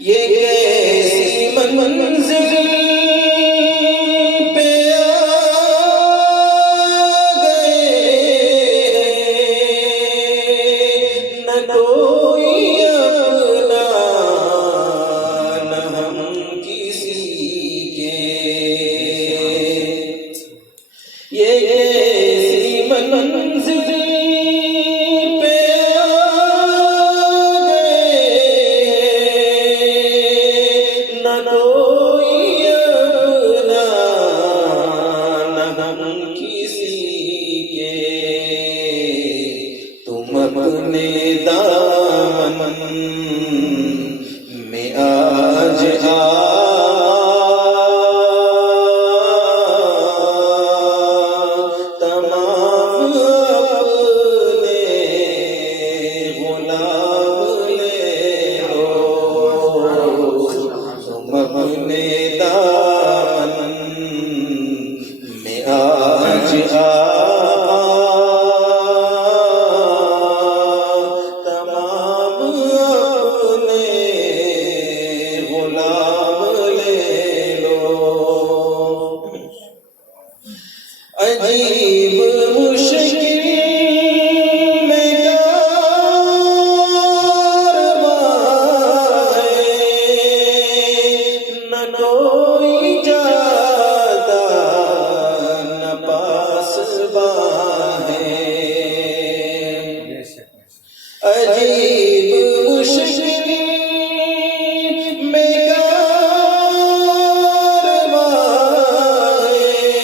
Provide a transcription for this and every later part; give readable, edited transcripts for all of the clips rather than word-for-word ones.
ये कैसी मंजिल पे आ गए, न कोई अपना न हम किसी के। ये कैसी मंजिल पे आ गए, न कोई अपना न हम किसी के। तुम अपने दामन में आज तमाम अपने गुलाम ले लो। तुम अपने दामन में आज तमाम अपने गुलाम ले लो। अजीब मुश्किल में कारवां है, न कोई जाता न पासबां है। अजीब मुश्किल में कारवां है,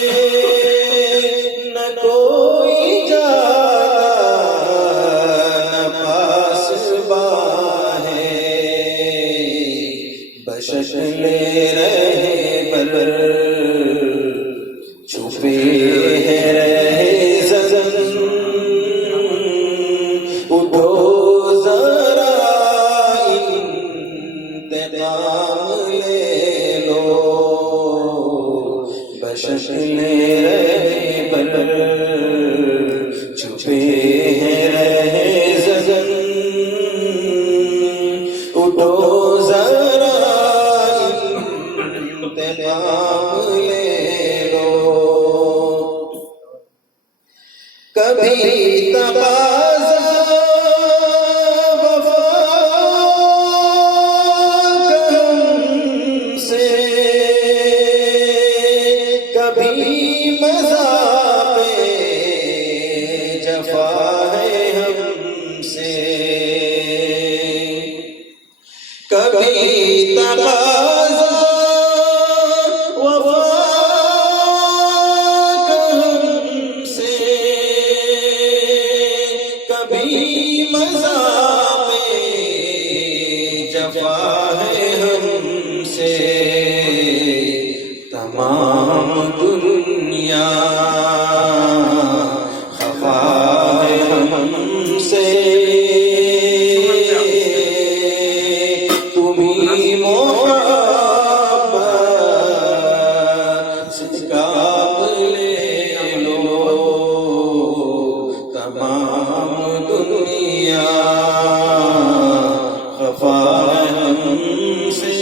न कोई जाता न पासबां है। बशक्ले रहबर छुपे हैं रहे ज़दन, उठो ज़रा इंतकाम ले लो। बशक्ले रहबर छुपे हैं रहे ज़दन, उठो ज़रा इंतकाम ले लो। कभी तकाज़ा वफ़ा का हमसे, कभी मज़ाक़े जफ़ा है हमसे। कभी तकाज़ा वफ़ा का हमसे, कभी मज़ाक़े जफ़ा है हमसे। तमाम दुनिया खफ़ा है हमसे, तुम्ही मोहब्बत से काम ले लो। तमाम दुनिया खफ़ा है हमसे,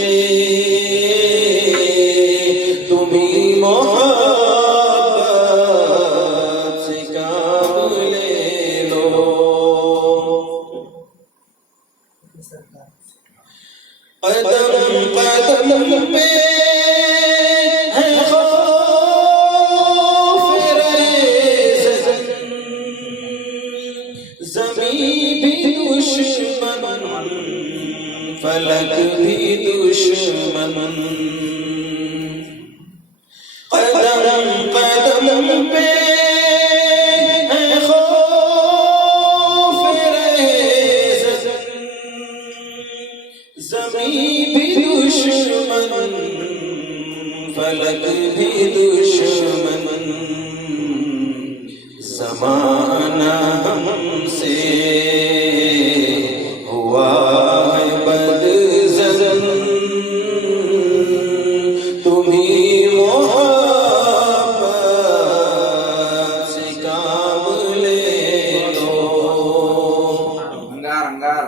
तुम्ही मोहब्बत से काम ले लो। कदम कदम पे है खौफ रज़न, ज़मीं भी दुश्मन फलक भी दुश्मन। कदम कदम पे है खौफ रज़न, ज़मीं भी दुश्मन फलक भी दुश्मन। ज़माना हमसे हुआ है बदज़न, तुम्ही मोहब्बत से काम ले लो। अंगार अंगार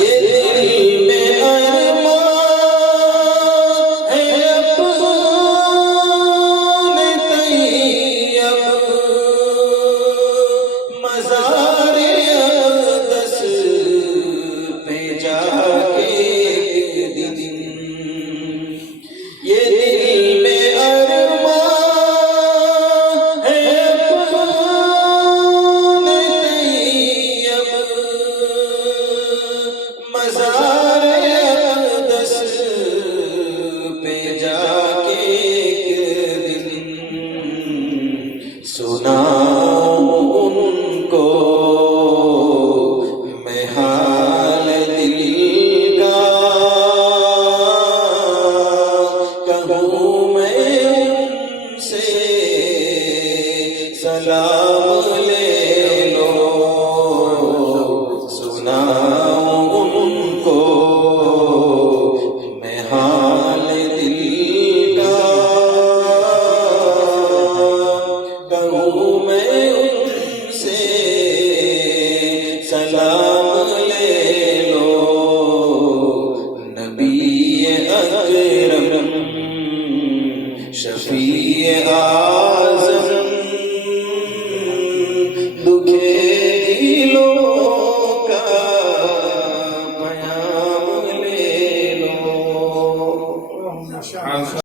ये मज़ारे अक़दस पे जाके एक दिन सुनाऊं उनको मैं हाल दिल का, कहूँ मैं उनसे सलाम ले लो, सुनाऊं उनको मैं हाल दिल का, कहूँ मैं उनसे सलाम ले लो। नबी अकरम